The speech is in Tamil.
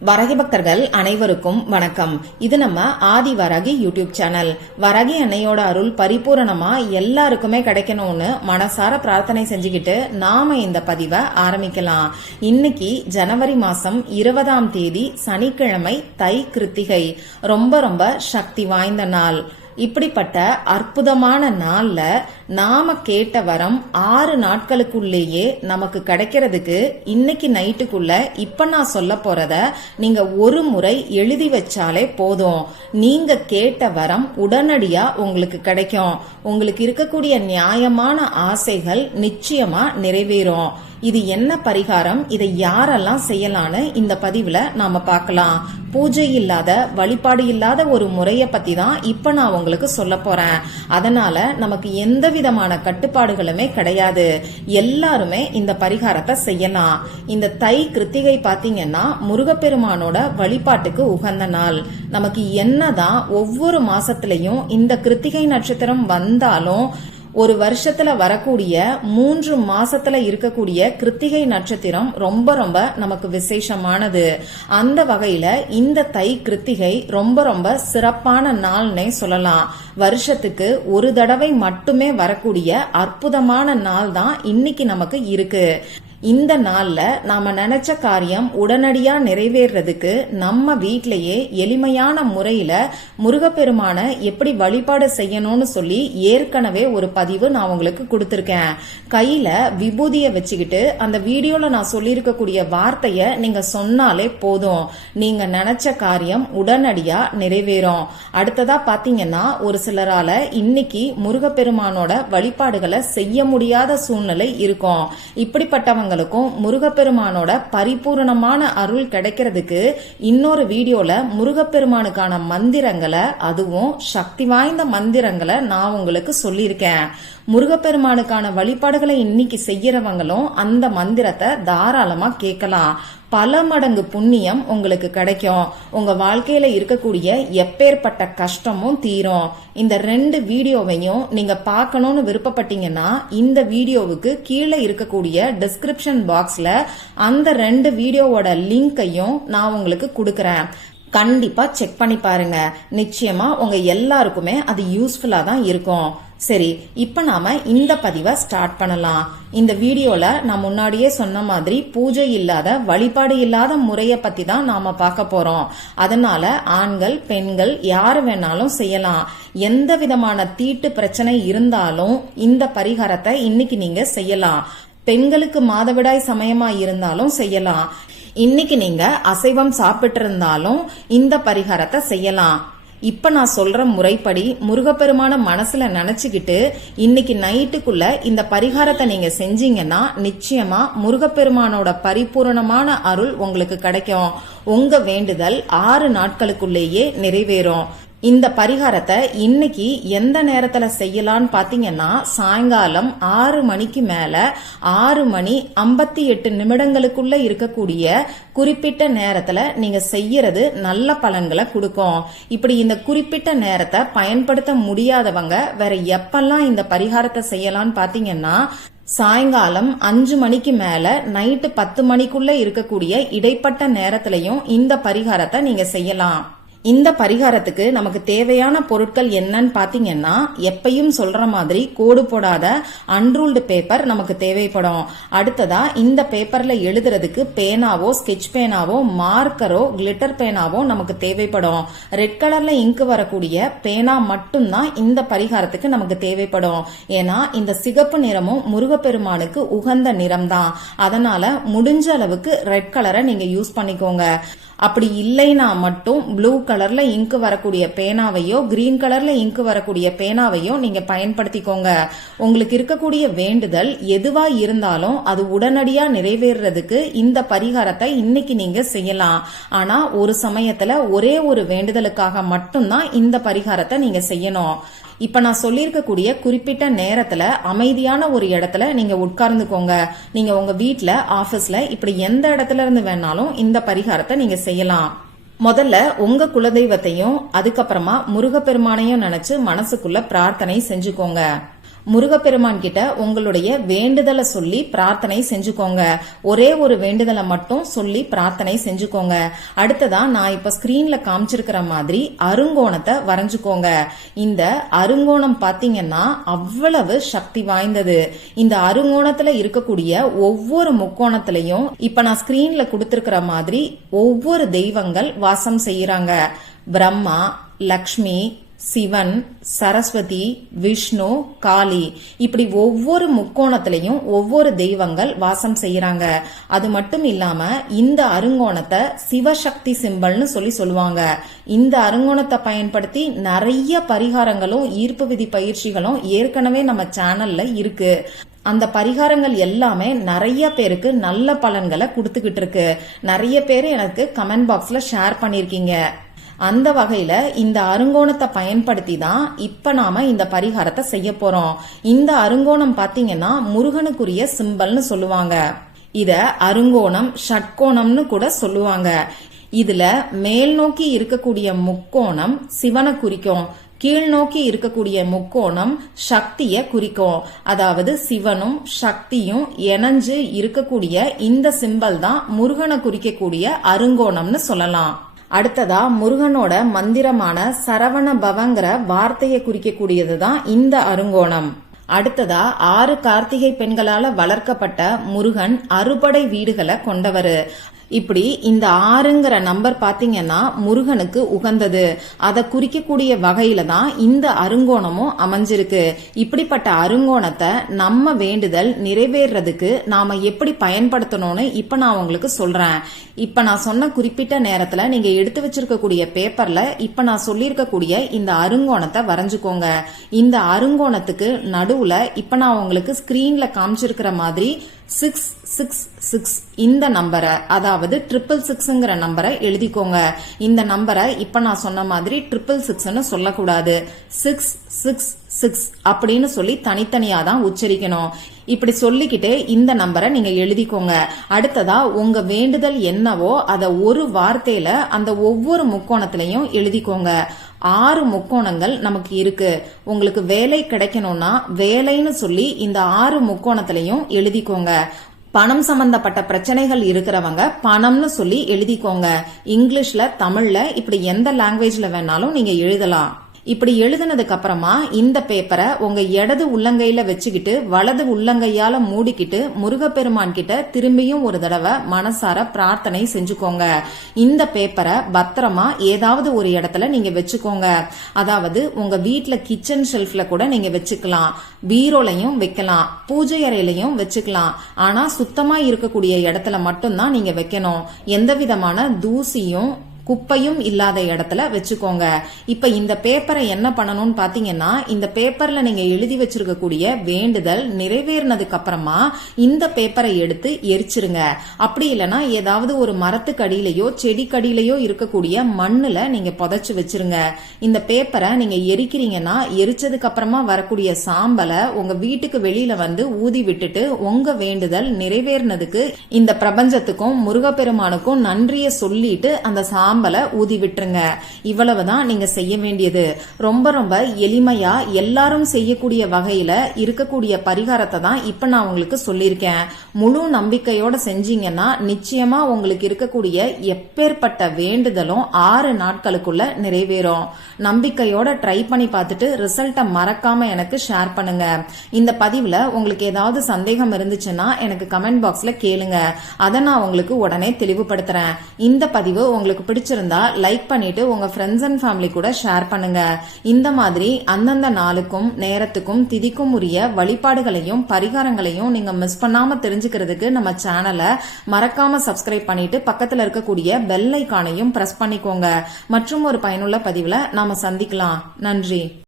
வரகி பக்தர்கள் அனைவருக்கும் வணக்கம். இது நம்ம ஆதி வரகி யூடியூப் சேனல். வரகி அன்னையோட அருள் பரிபூரணமா எல்லாருக்குமே கிடைக்கணும்னு மனசார பிரார்த்தனை செஞ்சுக்கிட்டு நாம இந்த பதிவை ஆரம்பிக்கலாம். இன்னைக்கு ஜனவரி மாசம் 20ஆம் தேதி சனிக்கிழமை, தை கிருத்திகை. ரொம்ப சக்தி வாய்ந்த நாள். இப்படிப்பட்ட அற்புதமான நாள்ல நாம கேட்ட வரம் 6 நாட்களுக்குள்ளேயே நமக்கு கிடைக்கிறதுக்கு இன்னைக்கு நைட்டுக்குள்ள இப்ப நான் சொல்ல போறத நீங்க ஒரு முறை எழுதி வச்சாலே போதும். நீங்க கேட்ட வரம் உடனடியா உங்களுக்கு கிடைக்கும். உங்களுக்கு இருக்கக்கூடிய நியாயமான ஆசைகள் நிச்சயமா நிறைவேறும். இது என்ன பரிகாரம், இதை யாரெல்லாம் செய்யலான்னு இந்த பதிவுல நாம பார்க்கலாம். பூஜை இல்லாத, வழிபாடு இல்லாத ஒரு முறைய பத்தி தான் இப்ப நான் உங்களுக்கு சொல்ல போறேன். அதனால நமக்கு எந்த விதமான கட்டுப்பாடுகளுமே கிடையாது. எல்லாருமே இந்த பரிகாரத்தை செய்யலாம். இந்த தை கிருத்திகை பாத்தீங்கன்னா முருகப்பெருமானோட வழிபாட்டுக்கு உகந்த நாள். நமக்கு என்னதான் ஒவ்வொரு மாசத்திலையும் இந்த கிருத்திகை நட்சத்திரம் வந்தாலும் ஒரு வருஷத்துல வரக்கூடிய 3 மாசத்துல இருக்கக்கூடிய கிருத்திகை நட்சத்திரம் ரொம்ப நமக்கு விசேஷமானது. அந்த வகையில இந்த தை கிருத்திகை ரொம்ப சிறப்பான நாள்னே சொல்லலாம். வருஷத்துக்கு ஒரு தடவை மட்டுமே வரக்கூடிய அற்புதமான நாள் தான் இன்னைக்கு நமக்கு இருக்கு. இந்த நாள்ல நாம நினைச்ச காரியம் உடனடியா நிறைவேறதுக்கு நம்ம வீட்டிலேயே எளிமையான முறையில முருகப்பெருமான எப்படி வழிபாடு செய்யணும்னு சொல்லி ஏற்கனவே ஒரு பதிவு நான் உங்களுக்கு கொடுத்திருக்கேன். கையில விபூதிய வச்சுக்கிட்டு அந்த வீடியோல நான் சொல்லியிருக்கக்கூடிய வார்த்தைய நீங்க சொன்னாலே போதும். நீங்க நினைச்ச காரியம் உடனடியா நிறைவேறும். அடுத்ததா பாத்தீங்கன்னா ஒரு சிலரால இன்னைக்கு முருகப்பெருமானோட வழிபாடுகளை செய்ய முடியாத சூழ்நிலை இருக்கும். இப்படிப்பட்டவங்க முருகப்பெருமானோட பரிபூரணமான அருள் கிடைக்கிறதுக்கு இன்னொரு வீடியோல முருகப்பெருமானுக்கான மந்திரங்களை, அதுவும் சக்தி வாய்ந்த மந்திரங்களை நான் உங்களுக்கு சொல்லியிருக்கேன். முருகப்பெருமானுக்கான வழிபாடுகளை இன்னைக்கு செய்யறவங்களும் அந்த மந்திரத்தை தாராளமா கேட்கலாம். பல மடங்கு புண்ணியம் உங்களுக்கு கிடைக்கும். உங்க வாழ்க்கையில இருக்கக்கூடிய எப்பேற்பட்ட கஷ்டமும் தீரும். இந்த 2 வீடியோவையும் நீங்க பார்க்கணும்னு விருப்பப்பட்டீங்கன்னா இந்த வீடியோவுக்கு கீழே இருக்கக்கூடிய டிஸ்கிரிப்ஷன் பாக்ஸ்ல அந்த 2 வீடியோவோட லிங்கையும் நான் உங்களுக்கு கொடுக்கறேன். கண்டிப்பா செக் பண்ணி பாருங்க. நிச்சயமா உங்க எல்லாருக்குமே அது யூஸ்ஃபுல்லா தான் இருக்கும். சரி, இப்ப நாம இந்த பதிவை ஸ்டார்ட் பண்ணலாம். இந்த வீடியோல நான் முன்னாடியே சொன்ன மாதிரி பூஜை இல்லாத, வழிபாடு இல்லாத முறைய பத்தி தான் நாம பார்க்க போறோம். அதனால ஆண்கள், பெண்கள் யாரு வேணாலும் செய்யலாம். எந்த விதமான தீட்டு பிரச்சனை இருந்தாலும் இந்த பரிகாரத்தை இன்னைக்கு நீங்க செய்யலாம். பெண்களுக்கு மாதவிடாய் சமயமா இருந்தாலும் செய்யலாம். இன்னைக்கு நீங்க அசைவம் சாப்பிட்டு இருந்தாலும் இந்த பரிகாரத்தை செய்யலாம். இப்ப நான் சொல்ற முறைப்படி முருகப்பெருமான மனசுல நினைச்சுக்கிட்டு இன்னைக்கு நைட்டுக்குள்ள இந்த பரிகாரத்தை நீங்க செஞ்சீங்கன்னா நிச்சயமா முருகப்பெருமானோட பரிபூரணமான அருள் உங்களுக்கு கிடைக்கும். உங்க வேண்டுதல் 6 நாட்களுக்குள்ளேயே நிறைவேறும். இந்த பரிகாரத்தை இன்னைக்கு எந்த நேரத்துல செய்யலான்னு பாத்தீங்கன்னா சாயங்காலம் 6 மணிக்கு மேல 6 மணி 58 நிமிடங்களுக்குள்ள இருக்கக்கூடிய குறிப்பிட்ட நேரத்துல நீங்க செய்யறது நல்ல பலன்களை கொடுக்கும். இப்படி இந்த குறிப்பிட்ட நேரத்தை பயன்படுத்த முடியாதவங்க வேற எப்பெல்லாம் இந்த பரிகாரத்தை செய்யலான்னு பாத்தீங்கன்னா சாயங்காலம் 5 மணிக்கு மேல நைட்டு 10 மணிக்குள்ள இருக்கக்கூடிய இடைப்பட்ட நேரத்திலையும் இந்த பரிகாரத்தை நீங்க செய்யலாம். இந்த பரிகாரத்துக்கு நமக்கு தேவையான பொருட்கள் என்னன்னு பாத்தீங்கன்னா எப்பயும் சொல்ற மாதிரி கோடு போடாத அன்ரூல்டு பேப்பர் நமக்கு தேவைப்படும். அடுத்ததா இந்த பேப்பர்ல எழுதுறதுக்கு பேனாவோ, ஸ்கெட்ச் பேனாவோ, மார்க்கரோ, கிளிட்டர் பேனாவோ நமக்கு தேவைப்படும். ரெட் கலர்ல இங்கு வரக்கூடிய பேனா மட்டும்தான் இந்த பரிகாரத்துக்கு நமக்கு தேவைப்படும். ஏன்னா இந்த சிகப்பு நிறமும் முருகப்பெருமானுக்கு உகந்த நிறம் தான். அதனால முடிஞ்ச அளவுக்கு ரெட் கலரை நீங்க யூஸ் பண்ணிக்கோங்க. அப்படி இல்லைனா மட்டும் ப்ளூ கலர்ல இங்கு வரக்கூடிய பேனாவையோ, கிரீன் கலர்ல இங்கு வரக்கூடிய பேனாவையோ நீங்க பயன்படுத்திக்கோங்க. உங்களுக்கு இருக்கக்கூடிய வேண்டுதல் எதுவா இருந்தாலும் அது உடனடியா நிறைவேறதுக்கு இந்த பரிகாரத்தை இன்னைக்கு நீங்க செய்யலாம். ஆனா ஒரு சமயத்துல ஒரே ஒரு வேண்டுதலுக்காக மட்டும்தான் இந்த பரிகாரத்தை நீங்க செய்யணும். இப்ப நான் சொல்லியிருக்கக்கூடிய குறிப்பிட்ட நேரத்துல அமைதியான ஒரு இடத்துல நீங்க உட்கார்ந்துக்கோங்க. நீங்க உங்க வீட்ல, ஆபீஸ்ல இப்படி எந்த இடத்துல இருந்து வேணாலும் இந்த பரிகாரத்தை நீங்க செய்யலாம். முதல்ல உங்க குலதெய்வத்தையும் அதுக்கப்புறமா முருகப்பெருமானையும் நினைச்சு மனசுக்குள்ள பிரார்த்தனை செஞ்சுக்கோங்க. முருகப்பெருமான் கிட்ட உங்களுடைய வேண்டுதலை சொல்லி பிரார்த்தனை செஞ்சுக்கோங்க. ஒரே ஒரு வேண்டுதலை மட்டும் சொல்லி பிரார்த்தனை செஞ்சுக்கோங்க. அடுத்ததா நான் இப்ப ஸ்கிரீன்ல காமிச்சிருக்கிற மாதிரி அருங்கோணத்தை வரைஞ்சுக்கோங்க. இந்த அருங்கோணம் பாத்தீங்கன்னா அவ்வளவு சக்தி வாய்ந்தது. இந்த அருங்கோணத்துல இருக்கக்கூடிய ஒவ்வொரு முக்கோணத்திலையும் இப்ப நான் ஸ்கிரீன்ல கொடுத்திருக்கிற மாதிரி ஒவ்வொரு தெய்வங்கள் வாசம் செய்யறாங்க. பிரம்மா, லக்ஷ்மி, சிவன், சரஸ்வதி, விஷ்ணு, காளி, இப்படி ஒவ்வொரு முக்கோணத்திலையும் ஒவ்வொரு தெய்வங்கள் வாசம் செய்யறாங்க. அது மட்டும் இல்லாம இந்த அருங்கோணத்தை சிவசக்தி சிம்பல்னு சொல்லுவாங்க. இந்த அருங்கோணத்தை பயன்படுத்தி நிறைய பரிகாரங்களும் ஈர்ப்பு விதி பயிற்சிகளும் ஏற்கனவே நம்ம சேனல்ல இருக்கு. அந்த பரிகாரங்கள் எல்லாமே நிறைய பேருக்கு நல்ல பலன்களை கொடுத்துக்கிட்டு இருக்கு. நிறைய பேர் எனக்கு கமெண்ட் பாக்ஸ்ல ஷேர் பண்ணிருக்கீங்க. அந்த வகையில இந்த அருங்கோணத்தை பயன்படுத்தி தான் இப்ப நாம இந்த பரிகாரத்தை செய்ய போறோம். இந்த அருங்கோணம் பாத்தீங்கன்னா முருகனுக்குரிய சிம்பல்னு சொல்லுவாங்க. இத அருங்கோணம், ஷட்கோணம்னு கூட சொல்லுவாங்க. இதுல மேல் நோக்கி இருக்கக்கூடிய முக்கோணம் சிவனை குறிக்கும், கீழ் நோக்கி இருக்கக்கூடிய முக்கோணம் சக்திய குறிக்கும். அதாவது சிவனும் சக்தியும் இணைஞ்சு இருக்கக்கூடிய இந்த சிம்பல் தான் முருகனை குறிக்கக்கூடிய அருங்கோணம்னு சொல்லலாம். அடுத்ததா முருகனோட மந்திரமான சரவண பவங்கிற வார்த்தையை குறிக்கக்கூடியதுதான் இந்த அருங்கோணம். அடுத்ததா 6 கார்த்திகை பெண்களால வளர்க்கப்பட்ட முருகன் அறுபடை வீடுகளை கொண்டவரு. இப்படி இந்த 6ங்கிற நம்பர் பாத்தீங்கன்னா முருகனுக்கு உகந்தது. அதை குறிக்கக்கூடிய வகையில தான் இந்த அருங்கோணமும் அமைஞ்சிருக்கு. இப்படிப்பட்ட அருங்கோணத்தை நம்ம வேண்டுதல் நிறைவேறதுக்கு நாம எப்படி பயன்படுத்தணும்னு இப்ப நான் உங்களுக்கு சொல்றேன். இப்ப நான் சொன்ன குறிப்பிட்ட நேரத்துல நீங்க எடுத்து வச்சிருக்கக்கூடிய பேப்பர்ல இப்ப நான் சொல்லியிருக்கக்கூடிய இந்த அருங்கோணத்தை வரைஞ்சுக்கோங்க. இந்த அருங்கோணத்துக்கு நடுவுல இப்ப நான் உங்களுக்கு ஸ்கிரீன்ல காமிச்சிருக்கிற மாதிரி 666 இந்த நம்பரை, அதாவது 666ங்கிற நம்பரை எழுதிக்கோங்க. இந்த நம்பரை இப்ப நான் சொன்ன மாதிரி 666ன்னு சொல்லக்கூடாது, 666 அப்படின்னு சொல்லி தனித்தனியா தான் உச்சரிக்கணும். இப்படி சொல்லிக்கிட்டு இந்த நம்பரை நீங்க எழுதிக்கோங்க. அடுத்ததா உங்க வேண்டுதல் என்னவோ அத ஒரு வார்த்தையில அந்த ஒவ்வொரு முக்கோணத்திலையும் எழுதிக்கோங்க. 6 முக்கோணங்கள் நமக்கு இருக்கு. உங்களுக்கு வேலை கிடைக்கணும்னா வேலைன்னு சொல்லி இந்த 6 முக்கோணத்திலையும் எழுதிக்கோங்க. பணம் சம்பந்தப்பட்ட பிரச்சனைகள் இருக்கிறவங்க பணம்னு சொல்லி எழுதிக்கோங்க. இங்கிலீஷ்ல, தமிழ்ல, இப்படி எந்த லாங்குவேஜ்ல வேணாலும் நீங்க எழுதலாம். இப்படி எழுதினதுக்கு அப்புறமா இந்த பேப்பரை உங்க இடது உள்ளங்கையில வச்சுக்கிட்டு வலது உள்ளங்கையால மூடிக்கிட்டு முருகப்பெருமான் கிட்ட திரும்பியும் ஒரு தடவை மனசார பிரார்த்தனை செஞ்சுக்கோங்க. இந்த பேப்பரை பத்திரமா ஏதாவது ஒரு இடத்துல நீங்க வச்சுக்கோங்க. அதாவது உங்க வீட்டுல கிச்சன் ஷெல்ஃப்ல கூட நீங்க வச்சுக்கலாம், பீரோலையும் வைக்கலாம், பூஜை அறையிலையும் வச்சுக்கலாம். ஆனா சுத்தமா இருக்கக்கூடிய இடத்துல மட்டும்தான் நீங்க வைக்கணும். எந்த விதமான தூசியும் குப்பையும் இல்லாத இடத்துல வச்சுக்கோங்க. இப்ப இந்த பேப்பரை என்ன பண்ணணும்னு பாத்தீங்கன்னா, இந்த பேப்பர்ல நீங்க எழுதி வச்சிருக்கக்கூடிய வேண்டுதல் நிறைவேறினதுக்கு அப்புறமா இந்த பேப்பரை எடுத்து எரிச்சிருங்க. அப்படி இல்லைன்னா ஏதாவது ஒரு மரத்துக்கு அடியிலையோ செடிக்கடியிலையோ இருக்கக்கூடிய மண்ணுல நீங்க புதைச்சு வச்சிருங்க. இந்த பேப்பரை நீங்க எரிக்கிறீங்கன்னா எரிச்சதுக்கு அப்புறமா வரக்கூடிய சாம்பலை உங்க வீட்டுக்கு வெளியில வந்து ஊதி விட்டுட்டு உங்க வேண்டுதல் நிறைவேறினதுக்கு இந்த பிரபஞ்சத்துக்கும் முருகப்பெருமானுக்கும் நன்றியை சொல்லிட்டு அந்த சாம்பலை ஊதி விட்டுருங்க. இவ்வளவுதான் நீங்க செய்ய வேண்டியது. ரொம்ப ரொம்ப எளிமையா எல்லாரும் செய்யக்கூடிய வகையில இருக்கக்கூடிய பரிகாரத்தை தான் இப்ப நான் உங்களுக்கு சொல்லியிருக்கேன். முழு நம்பிக்கையோட செஞ்சீங்கன்னா நிச்சயமா உங்களுக்கு இருக்கக்கூடிய எப்பேற்பட்ட வேண்டுதலும் 6 நாட்களுக்குள்ள நிறைவேறும். நம்பிக்கையோட ட்ரை பண்ணி பார்த்துட்டு ரிசல்ட்டை மறக்காம எனக்கு ஷேர் பண்ணுங்க. இந்த பதிவுல உங்களுக்கு ஏதாவது சந்தேகம் இருந்துச்சுன்னா எனக்கு கமெண்ட் பாக்ஸ்ல கேளுங்க. அதை நான் உங்களுக்கு உடனே தெளிவுபடுத்துறேன். இந்த பதிவு உங்களுக்கு பிடிச்சிருந்தா லைக் பண்ணிட்டு உங்க ஃப்ரெண்ட்ஸ் அண்ட் ஃபேமிலி கூட ஷேர் பண்ணுங்க. இந்த மாதிரி அந்தந்த நாளுக்கும் நேரத்துக்கும் திதிக்கும் உரிய வழிபாடுகளையும் பரிகாரங்களையும் நீங்க மிஸ் பண்ணாம தெரிஞ்சுக்கிறதுக்கு நம்ம சேனலை மறக்காம சப்ஸ்கிரைப் பண்ணிட்டு பக்கத்துல இருக்கக்கூடிய பெல் ஐகானையும் பிரஸ் பண்ணிக்கோங்க. மற்றும் ஒரு பயனுள்ள பதிவுல நாம சந்திக்கலாம். நன்றி.